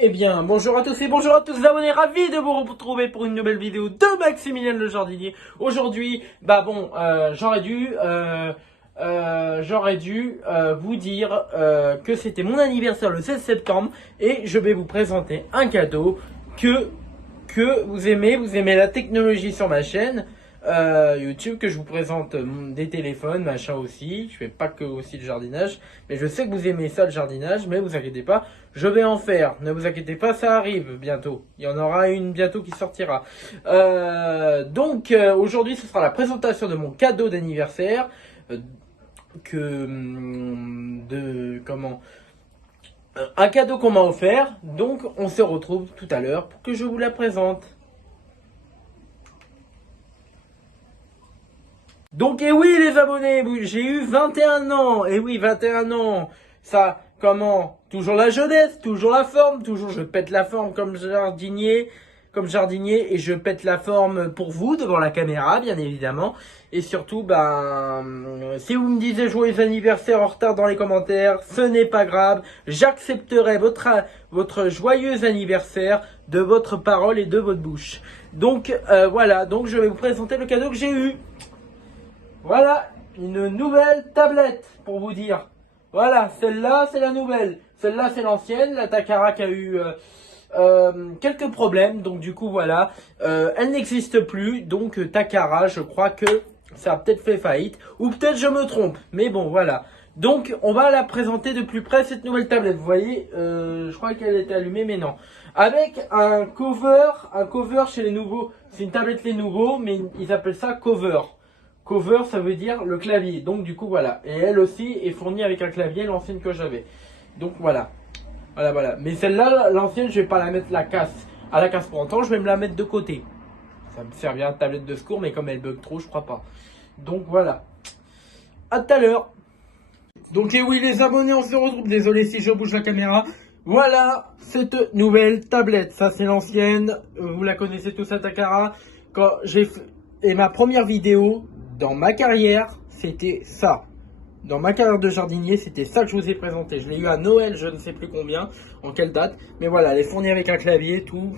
Eh bien, bonjour à tous et bonjour à tous les abonnés, ravi de vous retrouver pour une nouvelle vidéo de Maximilien le Jardinier. Aujourd'hui, j'aurais dû vous dire que c'était mon anniversaire le 16 septembre et je vais vous présenter un cadeau que vous aimez la technologie sur ma chaîne YouTube, que je vous présente des téléphones, machin aussi. Je fais pas que aussi le jardinage, mais je sais que vous aimez ça le jardinage, mais vous inquiétez pas, je vais en faire. Ne vous inquiétez pas, ça arrive bientôt. Il y en aura une bientôt qui sortira. Aujourd'hui, ce sera la présentation de mon cadeau d'anniversaire un cadeau qu'on m'a offert. Donc, on se retrouve tout à l'heure pour que je vous la présente. Donc, et oui les abonnés, j'ai eu 21 ans, et oui 21 ans, ça, comment, toujours la jeunesse, toujours la forme, toujours je pète la forme comme jardinier, et je pète la forme pour vous, devant la caméra bien évidemment, et surtout, si vous me disiez joyeux anniversaire en retard dans les commentaires, ce n'est pas grave, j'accepterai votre joyeux anniversaire de votre parole et de votre bouche. Donc, voilà, donc je vais vous présenter le cadeau que j'ai eu. Voilà, une nouvelle tablette, pour vous dire. Voilà, celle-là, c'est la nouvelle. Celle-là, c'est l'ancienne, la Takara qui a eu quelques problèmes. Donc, du coup, voilà, elle n'existe plus. Donc, Takara, je crois que ça a peut-être fait faillite. Ou peut-être je me trompe. Mais bon, voilà. Donc, on va la présenter de plus près, cette nouvelle tablette. Vous voyez, je crois qu'elle était allumée, mais non. Avec un cover chez les nouveaux. C'est une tablette les nouveaux, mais ils appellent ça cover. Cover, ça veut dire le clavier. Donc, du coup, voilà. Et elle aussi est fournie avec un clavier, l'ancienne que j'avais. Donc, voilà. Voilà. Mais celle-là, l'ancienne, je vais pas la mettre à la casse pour autant. Je vais me la mettre de côté. Ça me servira de tablette de secours, mais comme elle bug trop, je crois pas. Donc, voilà. À tout à l'heure. Donc, et oui, les abonnés, on se retrouve. Désolé si je bouge la caméra. Voilà cette nouvelle tablette. Ça, c'est l'ancienne. Vous la connaissez tous, à Takara. Quand j'ai fait... Et ma première vidéo dans ma carrière, c'était ça. Dans ma carrière de jardinier, c'était ça que je vous ai présenté. Je l'ai eu à Noël, je ne sais plus combien, en quelle date. Mais voilà, elle est fournie avec un clavier, tout.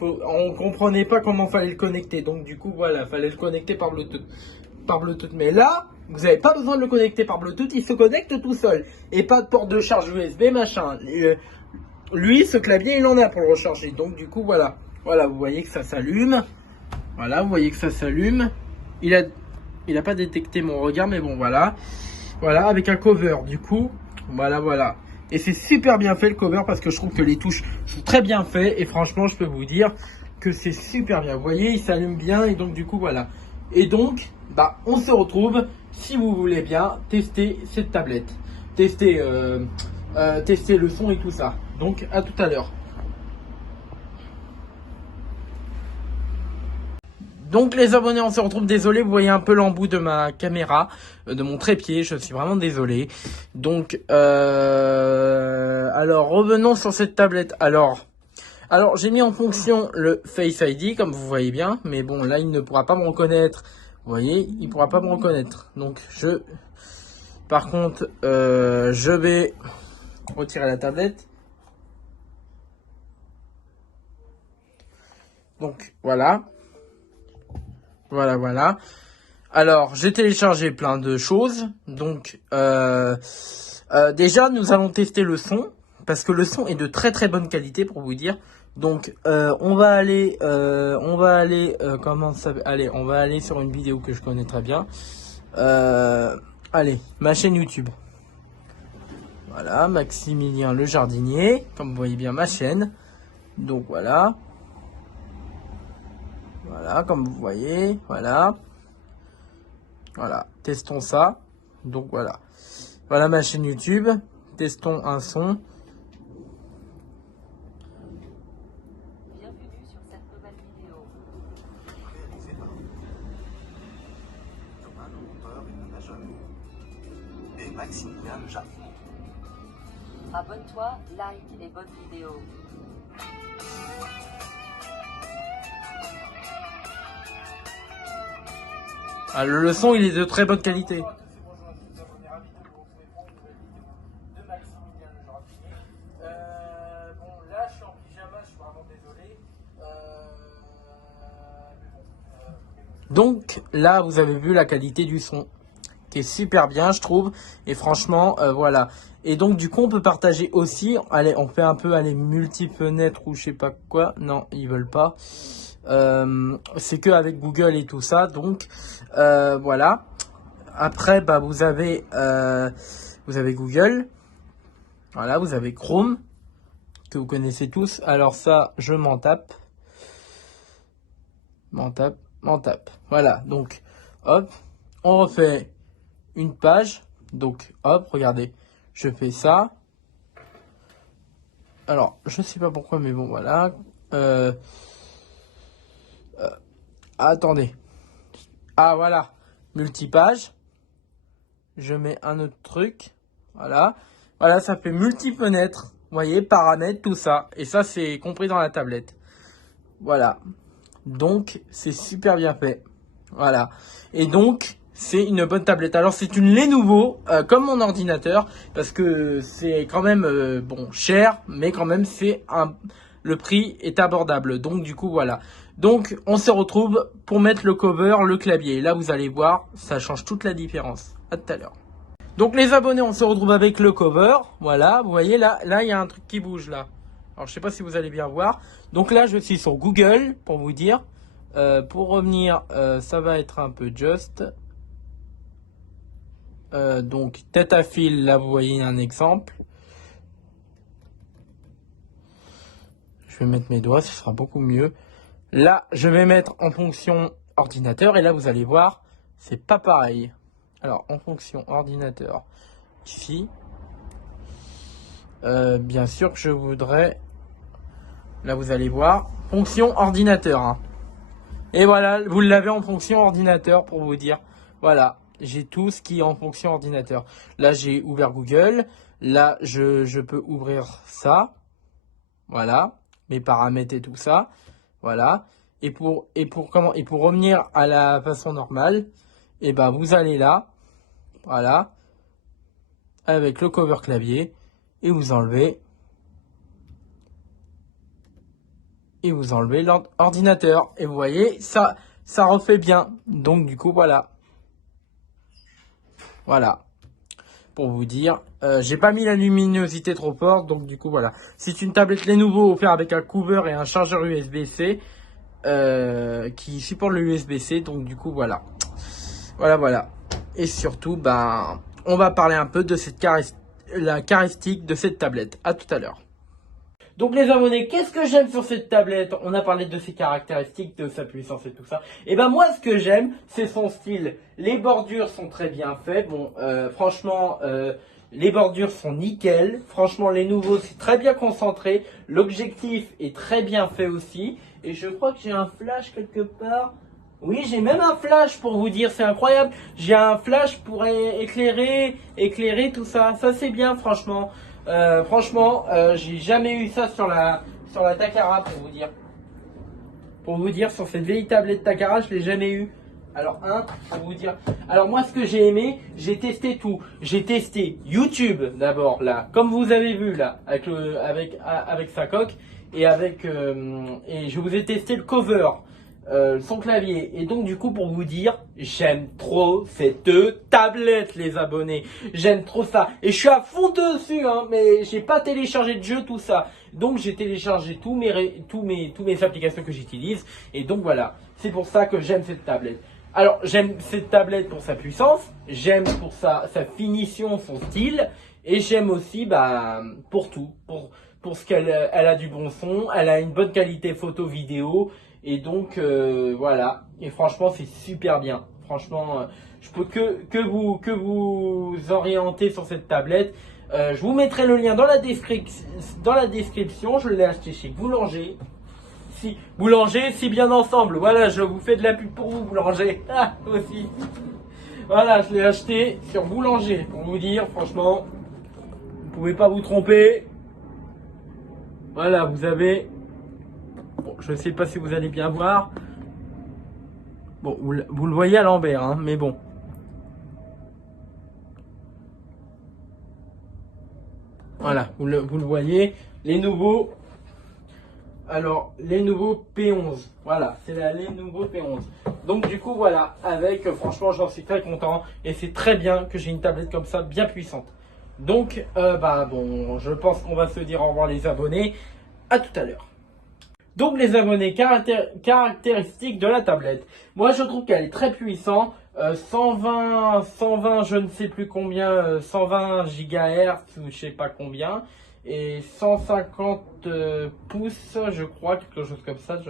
On comprenait pas comment fallait le connecter. Donc du coup, voilà, fallait le connecter par Bluetooth. Mais là, vous n'avez pas besoin de le connecter par Bluetooth, il se connecte tout seul. Et pas de porte de charge USB, machin. Lui, ce clavier, il en a pour le recharger. Donc du coup, voilà. Voilà, vous voyez que ça s'allume. Voilà, vous voyez que ça s'allume. Il a pas détecté mon regard, mais bon, voilà. Voilà, avec un cover, du coup. Voilà. Et c'est super bien fait, le cover, parce que je trouve que les touches sont très bien faites. Et franchement, je peux vous dire que c'est super bien. Vous voyez, il s'allume bien. Et donc, du coup, voilà. Et donc, on se retrouve, si vous voulez bien, tester cette tablette. Tester le son et tout ça. Donc, à tout à l'heure. Donc les abonnés, on se retrouve, désolé, vous voyez un peu l'embout de ma caméra, de mon trépied, je suis vraiment désolé. Donc, alors revenons sur cette tablette. Alors j'ai mis en fonction le Face ID, comme vous voyez bien, mais bon, là il ne pourra pas me reconnaître. Vous voyez, il ne pourra pas me reconnaître. Donc par contre, je vais retirer la tablette. Donc voilà. Voilà. Alors, j'ai téléchargé plein de choses. Donc, déjà, nous allons tester le son. Parce que le son est de très très bonne qualité, pour vous dire. Donc, on va aller sur une vidéo que je connais très bien. Allez, ma chaîne YouTube. Voilà, Maximilien le Jardinier. Comme vous voyez bien, ma chaîne. Donc, voilà. Voilà, comme vous voyez, voilà, testons ça. Donc voilà ma chaîne YouTube, testons un son. Bienvenue sur cette nouvelle vidéo. Réalisé par Thomas le monteur et Nana Jeanne et Maximilien le Jardinier. Abonne-toi, like et bonne vidéo. Ah, le son, il est de très bonne qualité. Bonjour à tous et bonjour à tous les abonnés, ravi de vous retrouver pour une nouvelle vidéo de Maximilien le Jardinier. Bon, là, je suis en Donc là, vous avez vu la qualité du son qui est super bien, je trouve. Et franchement, voilà. Et donc du coup, on peut partager aussi. Allez, on fait un peu multi-fenêtre ou je sais pas quoi. Non, ils veulent pas. C'est que avec Google et tout ça. Donc voilà. Après, bah vous avez Google. Voilà, vous avez Chrome que vous connaissez tous. Alors ça, je m'en tape. M'en tape. Voilà, donc hop, on refait une page. Donc hop, regardez, je fais ça. Alors, je sais pas pourquoi, mais bon, voilà. Attendez. Ah, voilà, multipage. Je mets un autre truc. Voilà. Voilà, ça fait multi-fenêtre. Vous voyez, paramètres, tout ça. Et ça, c'est compris dans la tablette. Voilà. Donc, c'est super bien fait. Voilà. Et donc, c'est une bonne tablette. Alors, c'est une Lenovo, comme mon ordinateur, parce que c'est quand même, bon, cher, mais quand même, le prix est abordable. Donc, du coup, voilà. Donc, on se retrouve pour mettre le cover, le clavier. Là, vous allez voir, ça change toute la différence. À tout à l'heure. Donc, les abonnés, on se retrouve avec le cover. Voilà, vous voyez, là, il y a un truc qui bouge, là. Alors, je sais pas si vous allez bien voir. Donc là, je suis sur Google, pour vous dire. Pour revenir, ça va être un peu juste. Donc, tête à fil, là, vous voyez un exemple. Je vais mettre mes doigts, ce sera beaucoup mieux. Là, je vais mettre en fonction ordinateur. Et là, vous allez voir, c'est pas pareil. Alors, en fonction ordinateur, ici. Bien sûr que je voudrais... Là, vous allez voir, fonction ordinateur. Hein. Et voilà, vous l'avez en fonction ordinateur pour vous dire. Voilà, j'ai tout ce qui est en fonction ordinateur. Là, j'ai ouvert Google. Là, je peux ouvrir ça. Voilà, mes paramètres et tout ça. Voilà. Et pour revenir à la façon normale, et ben vous allez là. Voilà. Avec le cover clavier. Et vous enlevez. Et vous enlevez l'ordinateur. Et vous voyez, ça refait bien. Donc du coup, voilà. Voilà. Pour vous dire, j'ai pas mis la luminosité trop forte. Donc du coup, voilà. C'est une tablette Lenovo offerte avec un cover et un chargeur USB-C. Qui supporte le USB-C. Donc du coup, voilà. Voilà. Et surtout, ben, on va parler un peu de la caractéristique de cette tablette. À tout à l'heure. Donc les abonnés, qu'est-ce que j'aime sur cette tablette? On a parlé de ses caractéristiques, de sa puissance et tout ça. Et ben moi, ce que j'aime, c'est son style. Les bordures sont très bien faites. Bon, franchement, les bordures sont nickel. Franchement, les nouveaux, c'est très bien concentré. L'objectif est très bien fait aussi. Et je crois que j'ai un flash quelque part. Oui, j'ai même un flash pour vous dire, c'est incroyable. J'ai un flash pour éclairer tout ça. Ça, c'est bien, franchement. J'ai jamais eu ça sur la Takara pour vous dire. Pour vous dire, sur cette vieille tablette Takara, je l'ai jamais eu. Alors, pour vous dire. Alors, moi, ce que j'ai aimé, j'ai testé tout. J'ai testé YouTube, d'abord, là. Comme vous avez vu, là, avec sa coque. Et et je vous ai testé le cover. Son clavier. Et donc du coup, pour vous dire, j'aime trop cette tablette, les abonnés. J'aime trop ça. Et je suis à fond dessus, hein, mais j'ai pas téléchargé de jeu, tout ça. Donc j'ai téléchargé tous mes applications que j'utilise. Et donc voilà, c'est pour ça que j'aime cette tablette. Alors j'aime cette tablette pour sa puissance, j'aime pour sa finition, son style, et j'aime aussi pour tout, pour ce qu'elle a du bon son, elle a une bonne qualité photo vidéo. Et donc voilà, et franchement c'est super bien. Franchement, je peux que vous orienter sur cette tablette. Je vous mettrai le lien dans la description. Je l'ai acheté chez Boulanger. Boulanger, si bien ensemble. Voilà, je vous fais de la pub pour vous, Boulanger. Ah, aussi. Voilà, je l'ai acheté sur Boulanger pour vous dire, franchement, vous pouvez pas vous tromper. Voilà, vous avez. Bon, je ne sais pas si vous allez bien voir. Bon, vous le voyez à l'envers, hein, mais bon. Voilà, vous le voyez. Les nouveaux. Alors, les nouveaux P11. Voilà, c'est la Lenovo P11. Donc du coup voilà, avec franchement j'en suis très content et c'est très bien que j'ai une tablette comme ça bien puissante. Donc bon, je pense qu'on va se dire au revoir les abonnés, à tout à l'heure. Donc les abonnés, caractéristiques de la tablette. Moi je trouve qu'elle est très puissante, 120 je ne sais plus combien, 120 GHz ou je sais pas combien, et 150 pouces je crois, quelque chose comme ça,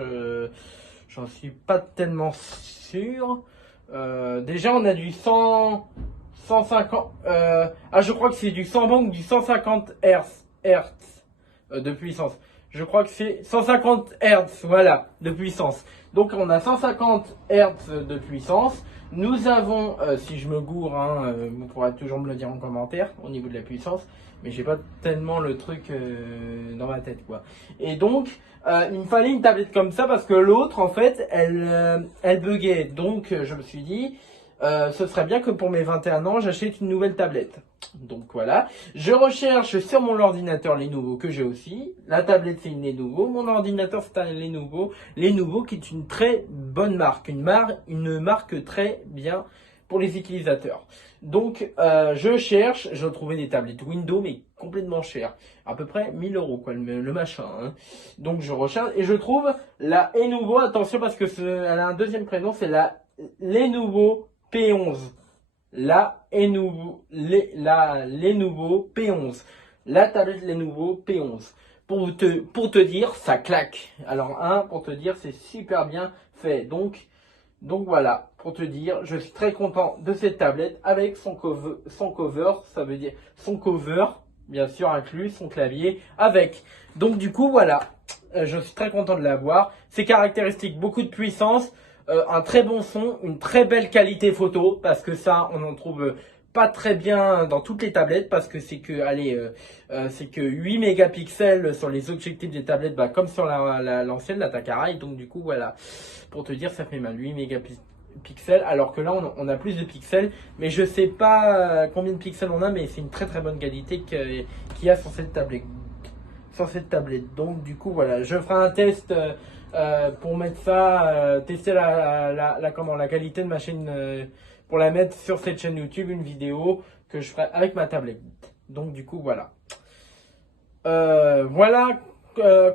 j'en suis pas tellement sûr. Déjà on a du 150, je crois que c'est du 120 ou du 150 Hz de puissance. Je crois que c'est 150 Hz, voilà, de puissance. Donc on a 150 Hz de puissance. Nous avons, si je me gourre, vous pourrez toujours me le dire en commentaire au niveau de la puissance, mais j'ai pas tellement le truc dans ma tête, quoi. Et donc, il me fallait une tablette comme ça parce que l'autre, en fait, elle buguait. Donc, je me suis dit, ce serait bien que pour mes 21 ans, j'achète une nouvelle tablette. Donc voilà, je recherche sur mon ordinateur Lenovo que j'ai aussi. La tablette c'est une Lenovo, mon ordinateur c'est un Lenovo. Lenovo qui est une très bonne marque, une marque très bien pour les utilisateurs. Donc je cherche, je trouvais des tablettes Windows mais complètement chères, à peu près 1000 € quoi le machin. Hein. Donc je recherche et je trouve la Lenovo, attention parce que elle a un deuxième prénom, c'est la Lenovo P11. La Lenovo P11. La tablette Lenovo P11. Pour te dire, ça claque. Alors, pour te dire, c'est super bien fait. Donc voilà, pour te dire, je suis très content de cette tablette avec son cover, ça veut dire son cover, bien sûr inclus, son clavier avec. Donc du coup, voilà, je suis très content de l'avoir. Ses caractéristiques, beaucoup de puissance. Un très bon son, une très belle qualité photo, parce que ça, on en trouve pas très bien dans toutes les tablettes, parce que c'est que, c'est que 8 mégapixels sur les objectifs des tablettes, comme sur l'ancienne, la Takara, et donc du coup, voilà, pour te dire, ça fait mal, 8 mégapixels, alors que là, on a plus de pixels, mais je sais pas combien de pixels on a, mais c'est une très très bonne qualité qu'il y a sur cette tablette. Donc du coup voilà, je ferai un test pour mettre ça, tester la qualité de ma chaîne pour la mettre sur cette chaîne YouTube, une vidéo que je ferai avec ma tablette. Donc du coup voilà. Voilà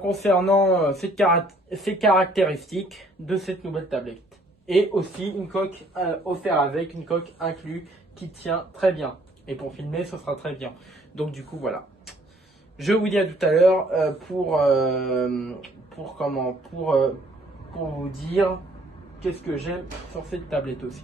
concernant ces caractéristiques de cette nouvelle tablette. Et aussi une coque offerte avec, une coque inclue qui tient très bien. Et pour filmer, ce sera très bien. Donc du coup voilà. Je vous dis à tout à l'heure pour vous dire qu'est-ce que j'aime sur cette tablette aussi.